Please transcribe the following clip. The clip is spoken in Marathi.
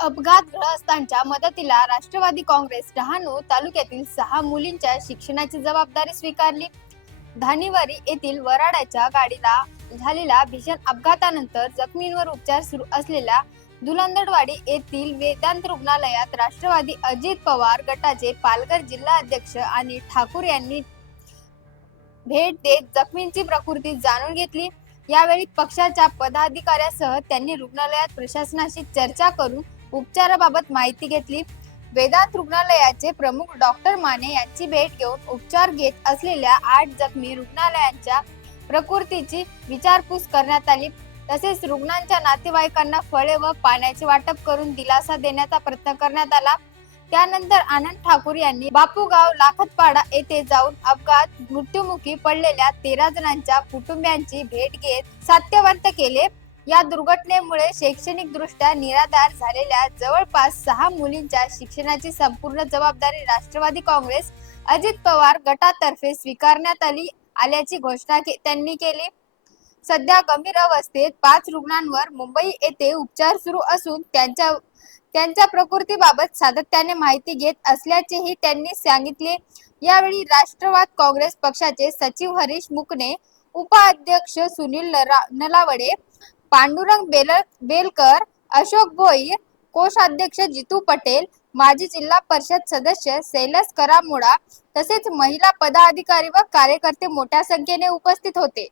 अपघातग्रस्तांच्या मदतीला राष्ट्रवादी काँग्रेस डहाणू तालुक्यातील 6 मुलींच्या शिक्षणाची जबाबदारी स्वीकारली. धानिवरी येथील वराडाच्या गाडीला झालेल्या भीषण अपघातानंतर जखमींवर उपचार सुरू असलेल्या दुलंदडवाडी येथील वेदांत रुग्णालयात राष्ट्रवादी अजित पवार गटाचे पालघर जिल्हा अध्यक्ष आणि ठाकूर यांनी भेट देत जखमींची प्रकृती जाणून घेतली. यावेळी पक्षाच्या पदाधिकाऱ्यांसह त्यांनी रुग्णालयात प्रशासनाशी चर्चा करून उपचाराबाबत माहिती घेतली. वेदांत रुग्णालयाचे प्रमुख डॉक्टर माने यांची भेट घेऊन उपचार घेत असलेल्या 8 जखमी रुग्णालयांच्या प्रकृतीची विचारपूस करण्यात आली. तसेच रुग्णांच्या नातेवाईकांना फळे व पाण्याचे वाटप करून दिलासा देण्याचा प्रयत्न करण्यात आला. त्यानंतर आनंद ठाकूर यांनी बापूगाव लाखतपाडा येथे जाऊन अपघात मृत्युमुखी पडलेल्या 13 जणांच्या कुटुंबियांची भेट घेत सात्यवंत केले. या दुर्घटनेमुळे शैक्षणिक दृष्ट्या निराधार झालेल्या जवळपास 6 मुलींच्या शिक्षणाची संपूर्ण जबाबदारी राष्ट्रवादी काँग्रेस अजित पवार गटातर्फे स्वीकारण्यात आल्याची घोषणा त्यांनी केली. सध्या गंभीर अवस्थेत 5 रुग्णांवर मुंबई येथे उपचार सुरू असून त्यांच्या प्रकृतीबाबत सातत्याने माहिती घेत असल्याचेही त्यांनी सांगितले. यावेळी राष्ट्रवादी काँग्रेस पक्षाचे सचिव हरीश मुकणे, उपाध्यक्ष सुनील नलावडे, पांडुरंग बेलकर, अशोक भोईर, कोषाध्यक्ष जितू पटेल, माजी जिल्हा परिषद सदस्य शैलेश करामुडा तसेच महिला पदाधिकारी व कार्यकर्ते मोठ्या संख्येने उपस्थित होते.